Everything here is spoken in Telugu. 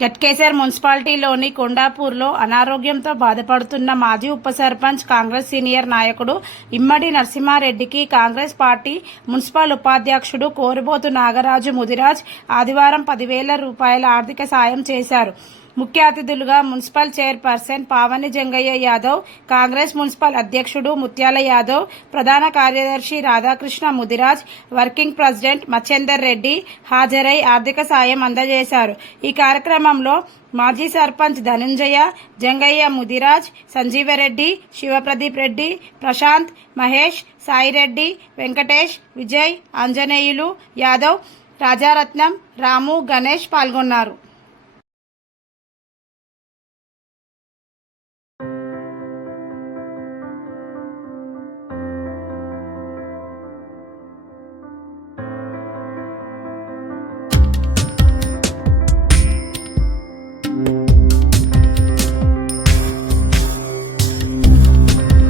గట్కేసర్ మున్సిపాలిటీలోని కొండాపూర్లో అనారోగ్యంతో బాధపడుతున్న మాజీ ఉప సర్పంచ్ కాంగ్రెస్ సీనియర్ నాయకుడు ఇమ్మడి నరసింహారెడ్డికి కాంగ్రెస్ పార్టీ మున్సిపల్ ఉపాధ్యక్షుడు కోరుబోతు నాగరాజు ముదిరాజ్ ఆదివారం 10,000 రూపాయల ఆర్థిక సాయం చేశారు. ముఖ్య అతిథులుగా municipal chairperson Pavani Jangaiah Yadav, Congress municipal అధ్యక్షుడు ముత్యాల యాదవ్, ప్రధాన కార్యదర్శి రాధాకృష్ణ ముదిరాజ్, వర్కింగ్ ప్రెసిడెంట్ మచ్చేందర్ రెడ్డి హాజరై ఆర్థిక సాయం అందజేశారు. ఈ కార్యక్రమంలో మాజీ సర్పంచ్ ధనంజయ, జంగయ్య ముదిరాజ్, సంజీవరెడ్డి, శివప్రదీప్ రెడ్డి, ప్రశాంత్, మహేష్, సాయిరెడ్డి, వెంకటేష్, విజయ్, ఆంజనేయులు, యాదవ్, రాజారత్నం, రాము, గణేష్ పాల్గొన్నారు.